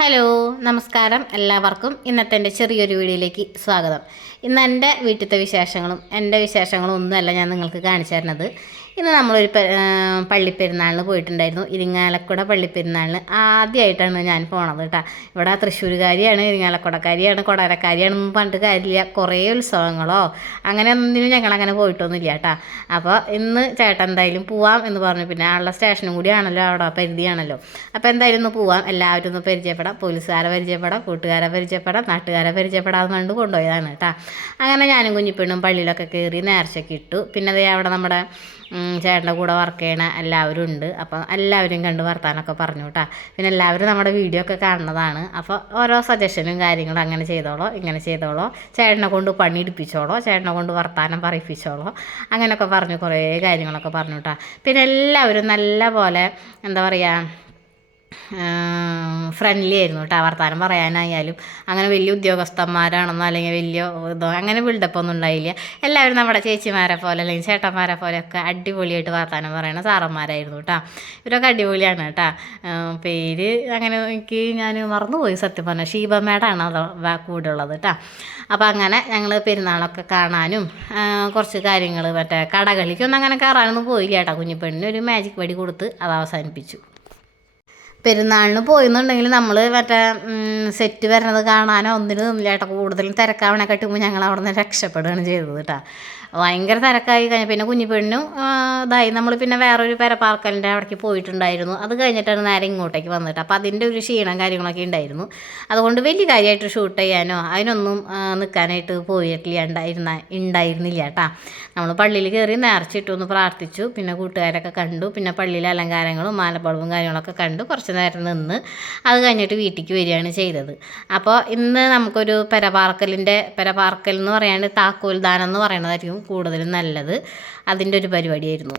Hello നമസ്കാരം എല്ലാവർക്കും ഇന്നത്തെ എൻ്റെ ചെറിയൊരു വീഡിയോയിലേക്ക് സ്വാഗതം. ഇന്ന് എൻ്റെ വീട്ടിലത്തെ വിശേഷങ്ങളും എൻ്റെ വിശേഷങ്ങളും ഒന്നുമല്ല ഞാൻ നിങ്ങൾക്ക് കാണിച്ചു തരുന്നത്. ഇന്ന് നമ്മളൊരു പള്ളിപ്പെരുന്നാളിന് പോയിട്ടുണ്ടായിരുന്നു. ഇരിങ്ങാലക്കുട പള്ളിപ്പെരുന്നാളിന് ആദ്യമായിട്ടാണ് ഞാൻ പോണത് കേട്ടോ. ഇവിടെ തൃശ്ശൂരുകാരിയാണ്, ഇരിങ്ങാലക്കുടക്കാരിയാണ്, കൊടകരക്കാരിയാണെന്ന് പറഞ്ഞിട്ട് കാര്യമില്ല. കുറേ ഉത്സവങ്ങളോ അങ്ങനെ ഒന്നിനും ഞങ്ങളങ്ങനെ പോയിട്ടൊന്നുമില്ല കേട്ടോ. അപ്പോൾ ഇന്ന് ചേട്ടൻ എന്തായാലും പോവാം എന്ന് പറഞ്ഞു. പിന്നെ ആളുടെ സ്റ്റേഷനും കൂടിയാണല്ലോ, അവിടെ പരിധിയാണല്ലോ. അപ്പോൾ എന്തായാലും ഒന്ന് പോവാം, എല്ലാവരും ഒന്ന് പരിചയപ്പെടാം, പോലീസുകാരെ പരിചയപ്പെടാം, കൂട്ടുകാരെ പരിചയപ്പെടാം, നാട്ടുകാരെ പരിചയപ്പെടാമെന്ന് കണ്ട് കൊണ്ടുപോയതാണ് കേട്ടോ. അങ്ങനെ ഞാനും കുഞ്ഞിപ്പെണ്ണും പള്ളിയിലൊക്കെ കയറി നേർച്ചയൊക്കെ ഇട്ടു. പിന്നെ അതേ അവിടെ നമ്മുടെ ചേട്ടൻ്റെ കൂടെ വർക്ക് ചെയ്യണ എല്ലാവരും ഉണ്ട്. അപ്പം എല്ലാവരും കണ്ട് വർത്താനമൊക്കെ പറഞ്ഞു കേട്ടോ. പിന്നെ എല്ലാവരും നമ്മുടെ വീഡിയോ ഒക്കെ കാണുന്നതാണ്. അപ്പോൾ ഓരോ സജഷനും കാര്യങ്ങളും അങ്ങനെ ചെയ്തോളോ, ഇങ്ങനെ ചെയ്തോളോ, ചേട്ടനെ കൊണ്ട് പണി എടുപ്പിച്ചോളോ, ചേട്ടനെ കൊണ്ട് വർത്താനം പറയിപ്പിച്ചോളോ, അങ്ങനെയൊക്കെ പറഞ്ഞു, കുറേ കാര്യങ്ങളൊക്കെ പറഞ്ഞു കേട്ടോ. പിന്നെ എല്ലാവരും നല്ല പോലെ എന്താ പറയുക, ഫ്രണ്ട്ലി ആയിരുന്നു കേട്ടോ. വർത്താനം പറയാനായാലും അങ്ങനെ വലിയ ഉദ്യോഗസ്ഥന്മാരാണെന്നോ അല്ലെങ്കിൽ വലിയ ഇതോ അങ്ങനെ ബിൽഡപ്പ് ഒന്നും ഉണ്ടായില്ല. എല്ലാവരും നമ്മുടെ ചേച്ചിമാരെ പോലെ അല്ലെങ്കിൽ ചേട്ടന്മാരെ പോലെയൊക്കെ അടിപൊളിയായിട്ട് വർത്താനം പറയണ സാറന്മാരായിരുന്നു കേട്ടോ. ഇവരൊക്കെ അടിപൊളിയാണ് കേട്ടോ. പേര് അങ്ങനെ എനിക്ക് ഞാൻ മറന്നുപോയി സത്യം പറഞ്ഞാൽ. ഷീബ മേഡാണ് അതോ കൂടെ ഉള്ളത് കേട്ടോ. അപ്പോൾ അങ്ങനെ ഞങ്ങൾ പെരുന്നാളൊക്കെ കാണാനും കുറച്ച് കാര്യങ്ങൾ മറ്റേ കടകളിക്കൊന്നും അങ്ങനെ കയറാനൊന്നും പോയില്ല കേട്ടോ. കുഞ്ഞിപ്പെണ്ണിന് ഒരു മാജിക് വടി കൊടുത്ത് അത് അവസാനിപ്പിച്ചു. പെരുന്നാളിന് പോയെന്നുണ്ടെങ്കിൽ നമ്മൾ മറ്റേ സെറ്റ് വരണത് കാണാനോ ഒന്നിനും നിന്നില്ല കേട്ടോ. കൂടുതലും തിരക്കാവണെ കട്ടുമ്പോൾ ഞങ്ങൾ അവിടെ നിന്ന് രക്ഷപ്പെടുകയാണ് ചെയ്തത് കേട്ടോ. ഭയങ്കര തിരക്കായി കഴിഞ്ഞാൽ പിന്നെ കുഞ്ഞിപ്പെണ്ണും ഇതായി. നമ്മൾ പിന്നെ വേറൊരു പെരപ്പാർക്കലിൻ്റെ അവിടേക്ക് പോയിട്ടുണ്ടായിരുന്നു. അത് കഴിഞ്ഞിട്ടാണ് നേരെ ഇങ്ങോട്ടേക്ക് വന്നിട്ട്. അപ്പോൾ അതിൻ്റെ ഒരു ക്ഷീണം കാര്യങ്ങളൊക്കെ ഉണ്ടായിരുന്നു. അതുകൊണ്ട് വലിയ കാര്യമായിട്ട് ഷൂട്ട് ചെയ്യാനോ അതിനൊന്നും നിൽക്കാനായിട്ട് ഉണ്ടായിരുന്നില്ല കേട്ടോ. നമ്മൾ പള്ളിയിൽ കയറി നേർച്ചിട്ടു, ഒന്ന് പ്രാർത്ഥിച്ചു, പിന്നെ കൂട്ടുകാരൊക്കെ കണ്ടു, പിന്നെ പള്ളിയിലെ അലങ്കാരങ്ങളും മാലപ്പളവും കാര്യങ്ങളൊക്കെ കണ്ടു കുറച്ച് നേരം നിന്ന് അത് കഴിഞ്ഞിട്ട് വീട്ടിലേക്ക് വരികയാണ് ചെയ്തത്. അപ്പോൾ ഇന്ന് നമുക്കൊരു പെരപാർക്കൽ എന്ന് പറയാണ്ട് താക്കോൽ ദാനം എന്ന് പറയണതായിരിക്കും കൂടുതലും നല്ലത്. അതിൻ്റെ ഒരു പരിപാടിയായിരുന്നു.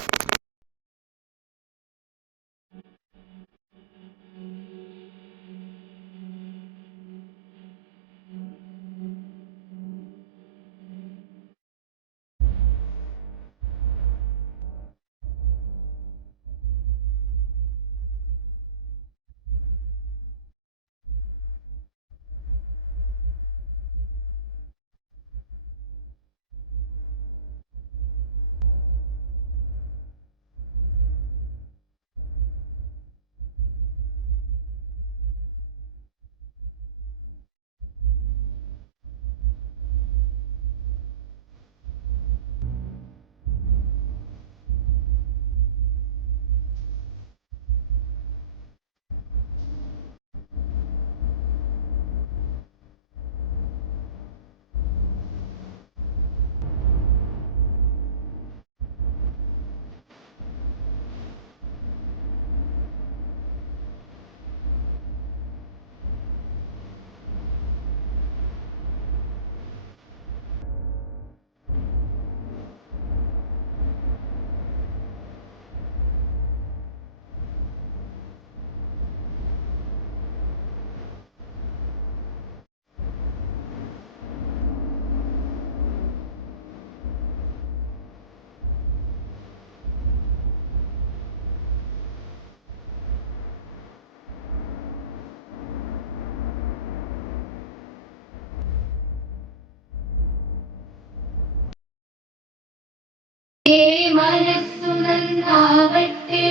മനസ്സു നന്നാവട്ടെ,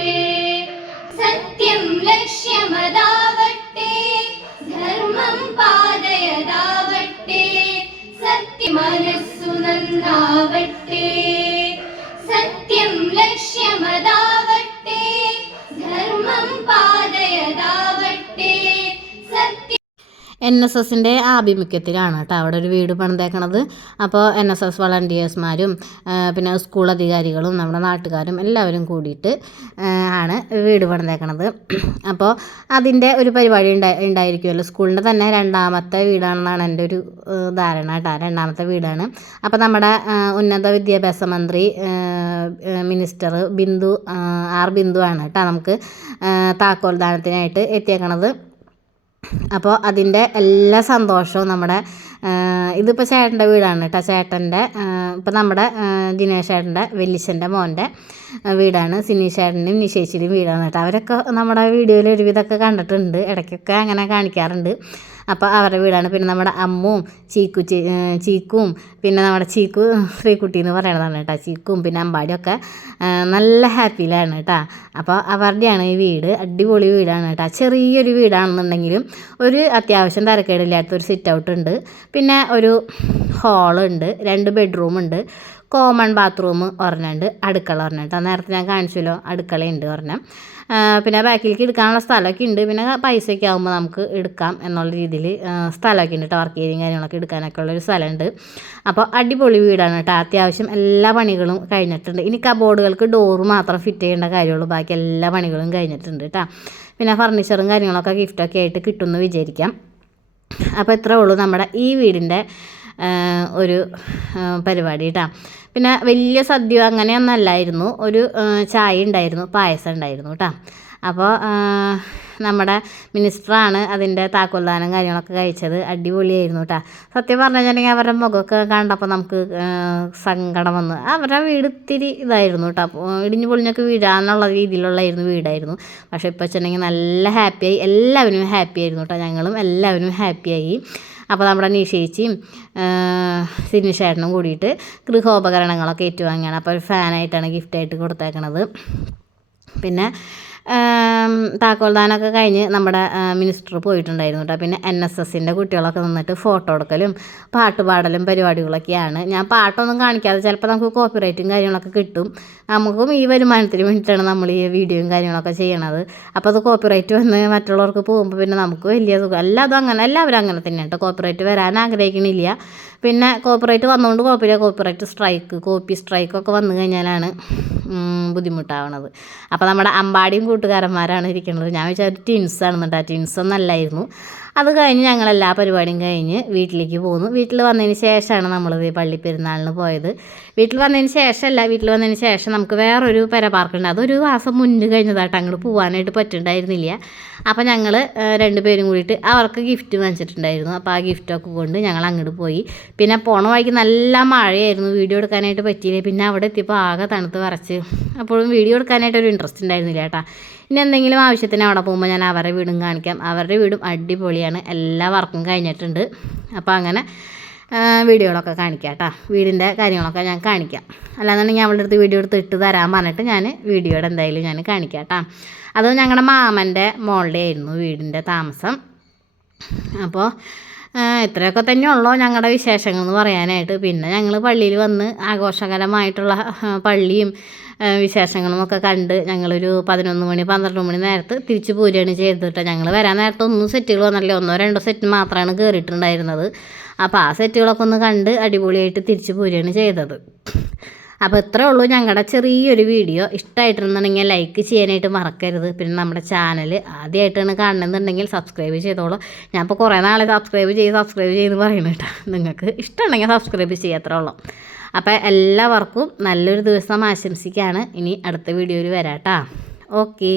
സത്യം ലക്ഷ്യമതാവട്ടെ, ധർമ്മം പാതയതാവട്ടെ, മനസ്സു നന്നാവട്ടെ, സത്യം ലക്ഷ്യമതാവട്ടെ, ധർമ്മം പാതയതാവട്ടെ. NSSൻ്റെ ആഭിമുഖ്യത്തിലാണ് കേട്ടോ അവിടെ ഒരു വീട് പണിതേക്കണത്. അപ്പോൾ NSS വളണ്ടിയേഴ്സ്മാരും പിന്നെ സ്കൂൾ അധികാരികളും നമ്മുടെ നാട്ടുകാരും എല്ലാവരും കൂടിയിട്ട് ആണ് വീട് പണിതേക്കണത്. അപ്പോൾ അതിൻ്റെ ഒരു പരിപാടി ഉണ്ടായിരിക്കുമല്ലോ. സ്കൂളിൻ്റെ തന്നെ രണ്ടാമത്തെ വീടാണെന്നാണ് എൻ്റെ ഒരു ധാരണ കേട്ടോ. രണ്ടാമത്തെ വീടാണ്. അപ്പോൾ നമ്മുടെ ഉന്നത വിദ്യാഭ്യാസ മന്ത്രി മിനിസ്റ്റർ ബിന്ദു ആണ് കേട്ടോ നമുക്ക് താക്കോൽ ദാനത്തിനായിട്ട് എത്തിയേക്കണത്. അപ്പോൾ അതിൻ്റെ എല്ലാ സന്തോഷവും നമ്മുടെ ഇതിപ്പോൾ ചേട്ടൻ്റെ വീടാണ് കേട്ടോ. ചേട്ടൻ്റെ ഇപ്പോൾ നമ്മുടെ ദിനേശ് ചേട്ടൻ്റെ വല്യച്ഛൻ്റെ മോൻ്റെ വീടാണ്. സിനീഷ് ചേട്ടൻ്റെയും നിശേഷിയുടെയും വീടാണ് കേട്ടോ. അവരൊക്കെ നമ്മുടെ വീഡിയോയിൽ ഒരുവിധമൊക്കെ കണ്ടിട്ടുണ്ട്, ഇടയ്ക്കൊക്കെ അങ്ങനെ കാണിക്കാറുണ്ട്. അപ്പോൾ അവരുടെ വീടാണ്. പിന്നെ നമ്മുടെ അമ്മും ചീക്കും പിന്നെ നമ്മുടെ ചീക്കു ശ്രീകുട്ടി എന്ന് പറയണതാണ് കേട്ടോ. ചീക്കും പിന്നെ അമ്പാടിയൊക്കെ നല്ല ഹാപ്പിയിലാണ് കേട്ടോ. അപ്പോൾ അവരുടെയാണ് ഈ വീട്. അടിപൊളി വീടാണ് കേട്ടോ. ചെറിയൊരു വീടാണെന്നുണ്ടെങ്കിലും ഒരു അത്യാവശ്യം തരക്കേടില്ലാത്തൊരു സിറ്റ് ഔട്ട് ഉണ്ട്. പിന്നെ ഒരു ഹാളുണ്ട്, 2 ബെഡ്റൂമുണ്ട്, കോമൺ ബാത്റൂം ഒരെണ്ണമുണ്ട്, അടുക്കള ഒരെണ്ണം കേട്ടോ. നേരത്തെ ഞാൻ കാണിച്ചല്ലോ, അടുക്കളയുണ്ട് ഒരെണ്ണം. പിന്നെ ബാക്കിലേക്ക് എടുക്കാനുള്ള സ്ഥലമൊക്കെ ഉണ്ട്. പിന്നെ പൈസയൊക്കെ ആകുമ്പോൾ നമുക്ക് എടുക്കാം എന്നുള്ള രീതിയിൽ സ്ഥലമൊക്കെ ഉണ്ട് കേട്ടോ. വർക്ക് ഏരിയയും കാര്യങ്ങളൊക്കെ എടുക്കാനൊക്കെ ഉള്ളൊരു സ്ഥലമുണ്ട്. അപ്പോൾ അടിപൊളി വീടാണ് കേട്ടോ. അത്യാവശ്യം എല്ലാ പണികളും കഴിഞ്ഞിട്ടുണ്ട്. ഇനി കബോർഡുകൾക്ക് ഡോറ് മാത്രം ഫിറ്റ് ചെയ്യേണ്ട കാര്യമുള്ളൂ, ബാക്കി എല്ലാ പണികളും കഴിഞ്ഞിട്ടുണ്ട് കേട്ടോ. പിന്നെ ഫർണിച്ചറും കാര്യങ്ങളൊക്കെ ഗിഫ്റ്റൊക്കെ ആയിട്ട് കിട്ടുമെന്ന് വിചാരിക്കാം. അപ്പോൾ ഇത്രേ ഉള്ളൂ നമ്മുടെ ഈ വീടിൻ്റെ ഒരു പരിപാടി കേട്ടോ. പിന്നെ വലിയ സദ്യ അങ്ങനെയൊന്നും അല്ലായിരുന്നു. ഒരു ചായ ഉണ്ടായിരുന്നു, പായസം ഉണ്ടായിരുന്നു കേട്ടോ. അപ്പോൾ നമ്മുടെ മിനിസ്റ്ററാണ് അതിൻ്റെ താക്കോൽദാനം കാര്യങ്ങളൊക്കെ കഴിച്ചത്. അടിപൊളിയായിരുന്നു കേട്ടോ. സത്യം പറഞ്ഞു കഴിഞ്ഞിട്ടുണ്ടെങ്കിൽ അവരുടെ മുഖമൊക്കെ കണ്ടപ്പോൾ നമുക്ക് സങ്കടം വന്നു. അവരുടെ വീട് ഇത്തിരി ഇതായിരുന്നു കേട്ടോ. ഇടിഞ്ഞു പൊളിഞ്ഞൊക്കെ വീഴാന്നുള്ള രീതിയിലുള്ളായിരുന്നു വീടായിരുന്നു. പക്ഷേ ഇപ്പോൾ വെച്ചിട്ടുണ്ടെങ്കിൽ നല്ല ഹാപ്പിയായി, എല്ലാവരും ഹാപ്പി ആയിരുന്നു കേട്ടോ. ഞങ്ങളും എല്ലാവരും ഹാപ്പിയായി. അപ്പോൾ നമ്മുടെ നിഷേച്ചിയും സിനിഷേട്ടനും കൂടിയിട്ട് ഗൃഹോപകരണങ്ങളൊക്കെ ഏറ്റുവാങ്ങിയാണ്. അപ്പോൾ ഒരു ഫാനായിട്ടാണ് ഗിഫ്റ്റായിട്ട് കൊടുത്തേക്കണത്. പിന്നെ താക്കോൽദാനമൊക്കെ കഴിഞ്ഞ് നമ്മുടെ മിനിസ്റ്റർ പോയിട്ടുണ്ടായിരുന്നു കേട്ടോ. പിന്നെ NSSൻ്റെ കുട്ടികളൊക്കെ നിന്നിട്ട് ഫോട്ടോ എടുക്കലും പാട്ടുപാടലും പരിപാടികളൊക്കെയാണ്. ഞാൻ പാട്ടൊന്നും കാണിക്കാതെ ചിലപ്പോൾ നമുക്ക് കോപ്പിറൈറ്റും കാര്യങ്ങളൊക്കെ കിട്ടും. നമുക്കും ഈ വരുമാനത്തിന് വേണ്ടിയിട്ടാണ് നമ്മൾ ഈ വീഡിയോയും കാര്യങ്ങളൊക്കെ ചെയ്യണത്. അപ്പോൾ അത് കോപ്പിറൈറ്റ് വന്ന് മറ്റുള്ളവർക്ക് പോകുമ്പോൾ പിന്നെ നമുക്ക് വലിയ സുഖം. എല്ലാവരും അങ്ങനെ തന്നെയാണ് കേട്ടോ. കോപ്പിറൈറ്റ് വരാൻ ആഗ്രഹിക്കണില്ല. പിന്നെ കോപ്പിറൈറ്റ് വന്നുകൊണ്ട് കുഴപ്പമില്ല. കോപ്പി സ്ട്രൈക്കൊക്കെ വന്നു കഴിഞ്ഞാലാണ് ബുദ്ധിമുട്ടാവണത്. അപ്പോൾ നമ്മുടെ അമ്പാടിയും കൂട്ടുകാരന്മാരാണ് ഇരിക്കുന്നത്. ഞാൻ വിചാരിച്ചു ട്വിൻസാണെന്ന് കേട്ടോ. ട്വിൻസൊന്നും അല്ലായിരുന്നു. അത് കഴിഞ്ഞ് ഞങ്ങൾ എല്ലാ പരിപാടിയും കഴിഞ്ഞ് വീട്ടിലേക്ക് പോന്നു. വീട്ടിൽ വന്നതിന് ശേഷമാണ് നമ്മളിത് പള്ളിപ്പെരുന്നാളിന് പോയത്. വീട്ടിൽ വന്നതിന് ശേഷം നമുക്ക് വേറൊരു പാർക്കുണ്ട്. അതൊരു മാസം മുന്നേ കഴിഞ്ഞതായിട്ട് അങ്ങോട്ട് പോകാനായിട്ട് പറ്റുന്നുണ്ടായിരുന്നില്ല. അപ്പോൾ ഞങ്ങൾ 2 പേരും കൂടിയിട്ട് അവർക്ക് ഗിഫ്റ്റ് വാങ്ങിച്ചിട്ടുണ്ടായിരുന്നു. അപ്പോൾ ആ ഗിഫ്റ്റൊക്കെ കൊണ്ട് ഞങ്ങൾ അങ്ങോട്ട് പോയി. പിന്നെ പോണ വഴിക്ക് നല്ല മഴയായിരുന്നു, വീഡിയോ എടുക്കാനായിട്ട് പറ്റിയില്ല. പിന്നെ അവിടെ എത്തിയപ്പോൾ ആകെ തണുത്ത് വിറച്ച്, അപ്പോഴും വീഡിയോ എടുക്കാനായിട്ടൊരു ഇൻട്രസ്റ്റ് ഉണ്ടായിരുന്നില്ല കേട്ടോ. ഇനി എന്തെങ്കിലും ആവശ്യത്തിന് അവിടെ പോകുമ്പോൾ ഞാൻ അവരുടെ വീടും കാണിക്കാം. അവരുടെ വീടും അടിപൊളിയാണ്, എല്ലാ വർക്കും കഴിഞ്ഞിട്ടുണ്ട്. അപ്പോൾ അങ്ങനെ വീഡിയോകളൊക്കെ കാണിക്കാം കേട്ടോ. വീടിൻ്റെ കാര്യങ്ങളൊക്കെ ഞാൻ കാണിക്കാം. അല്ലാന്നുണ്ടെങ്കിൽ അവളുടെ അടുത്ത് വീഡിയോ എടുത്ത് ഇട്ട് തരാൻ പറഞ്ഞിട്ട് ഞാൻ വീഡിയോയുടെ എന്തായാലും ഞാൻ കാണിക്കാം കേട്ടോ. അത് ഞങ്ങളുടെ മാമൻ്റെ മോളുടെ ആയിരുന്നു വീടിൻ്റെ താമസം. അപ്പോൾ ഇത്രയൊക്കെ തന്നെ ഉള്ളൂ ഞങ്ങളുടെ വിശേഷങ്ങൾ എന്ന് പറയാനായിട്ട്. പിന്നെ ഞങ്ങൾ പള്ളിയിൽ വന്ന് ആഘോഷകരമായിട്ടുള്ള പള്ളിയും വിശേഷങ്ങളുമൊക്കെ കണ്ട് ഞങ്ങളൊരു 11 മണി 12 മണി നേരത്ത് തിരിച്ച് പോരുകയാണ് ചെയ്തിട്ട്. ഞങ്ങൾ വരാൻ നേരത്തെ ഒന്നും സെറ്റുകൾ വന്നില്ല, 1-2 സെറ്റ് മാത്രമാണ് കയറിയിട്ടുണ്ടായിരുന്നത്. അപ്പോൾ ആ സെറ്റുകളൊക്കെ ഒന്ന് കണ്ട് അടിപൊളിയായിട്ട് തിരിച്ച് പോരുകയാണ് ചെയ്തത്. അപ്പോൾ ഇത്രേ ഉള്ളൂ ഞങ്ങളുടെ ചെറിയൊരു വീഡിയോ. ഇഷ്ടമായിട്ടുണ്ടെന്നുണ്ടെങ്കിൽ ലൈക്ക് ചെയ്യാനായിട്ട് മറക്കരുത്. പിന്നെ നമ്മുടെ ചാനൽ ആദ്യമായിട്ടാണ് കാണണമെന്നുണ്ടെങ്കിൽ സബ്സ്ക്രൈബ് ചെയ്തോളൂ. ഞാൻ ഇപ്പോൾ കുറേ നാളെ സബ്സ്ക്രൈബ് ചെയ്യുന്നു പറയുന്നത് കേട്ടോ. നിങ്ങൾക്ക് ഇഷ്ടമുണ്ടെങ്കിൽ സബ്സ്ക്രൈബ് ചെയ്യാത്രേ ഉള്ളൂ. അപ്പോൾ എല്ലാവർക്കും നല്ലൊരു ദിവസം ആശംസിക്കുകയാണ്. ഇനി അടുത്ത വീഡിയോയിൽ വരാം കേട്ടോ. ഓക്കേ.